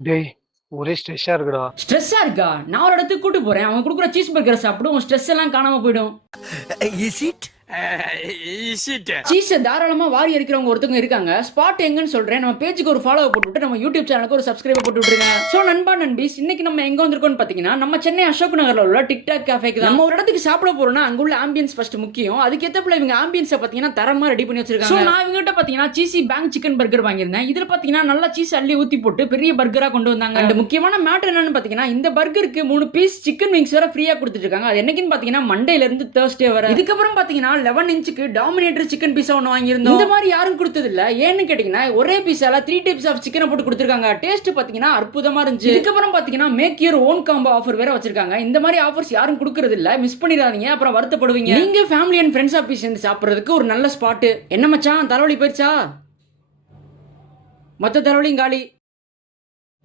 டேய்! ஒரே ஸ்ட்ரெஸ்ஸா இருக்குடா. ஸ்ட்ரெஸ்ஸா இருக்கா? நான் ஒரு இடத்துக்கு கூட்டு போறேன். அவன் குடுக்குற சீஸ் பர்கர சாப்பிடு. உன் ஸ்ட்ரெஸ் எல்லாம் காணாம போயிடும். Is it? சீஸ தாராளமா வாரி அடிக்கிறவங்க ஒருத்தங்க இருக்காங்க. ஸ்பாட் எங்கன்னு சொல்றேன். நம்ம பேஜுக்கு ஒரு ஃபாலோவ போட்டுவிட்டு நம்ம யூடியூப் சேனலுக்கு ஒரு சப்ஸ்கிரைப் போட்டு விட்டுருங்க. சோ நண்பா நண்பீஸ், இன்னைக்கு நம்ம எங்க வந்திருக்கோம்னு பாத்தீங்கன்னா, நம்ம சென்னை அசோக் நகர்ல உள்ள டிக்டாக் கேஃபேக்கு தான். நம்ம ஒரு இடத்துக்கு சாப்பிட போறோம்னா அங்க உள்ள ஆம்பியன்ஸ் ஃபர்ஸ்ட் முக்கியம். அதுக்கு ஏத்தப்பல இவங்க ஆம்பியன்ஸ பாத்தீங்கன்னா தரமா ரெடி பண்ணி வச்சிருக்காங்க. சோ நான் இவங்ககிட்ட பாத்தீங்கன்னா சீசி பேங்க் சிக்கன் பர்கர் வாங்கியிருந்தேன். இதுல பாத்தீங்கன்னா நல்லா சீஸ் அள்ளி ஊத்தி போட்டு பெரிய பர்கரா கொண்டு வந்தாங்க. அண்ட் முக்கியமான மேட்டர் என்னன்னு பாத்தீங்கன்னா, இந்த பர்கருக்கு 3 பீஸ் சிக்கன் விங்ஸ் வேற ஃப்ரீயா கொடுத்துட்டு இருக்காங்க. அது என்னைக்குன்னு பாத்தீங்கன்னா மண்டேல இருந்து Thursday வரை. இதுக்கப்புறம் பாத்தீங்கன்னா 11 இன்ச்சுக்கு டாமினேட்டர் சிக்கன் பீஸா ஒன்னு வாங்கியிருந்தோம். இந்த மாதிரி யாரும் கொடுத்தது இல்ல. ஏன்னு கேட்டீங்கன்னா ஒரே பீஸால 3 டைப்ஸ் ஆஃப் சிக்கனை போட்டு கொடுத்திருக்காங்க. டேஸ்ட் பாத்தீங்கன்னா அற்புதமா இருந்துச்சு. இதுக்கப்புறம் பாத்தீங்கன்னா make your own combo offer வேற வச்சிருக்காங்க. இந்த மாதிரி ஆஃபர்ஸ் யாரும் கொடுக்கறது இல்ல. மிஸ் பண்ணிடாதீங்க, அப்புறம் வருத்தப்படுவீங்க. நீங்க ஃபேமிலி அண்ட் ஃப்ரெண்ட்ஸ் ஆஃபீஸ் சேர்ந்து சாப்பிடுறதுக்கு ஒரு நல்ல ஸ்பாட். என்ன மச்சான், தலைவலி போயிடுச்சா? மொத்த தலைவலியும் காலி.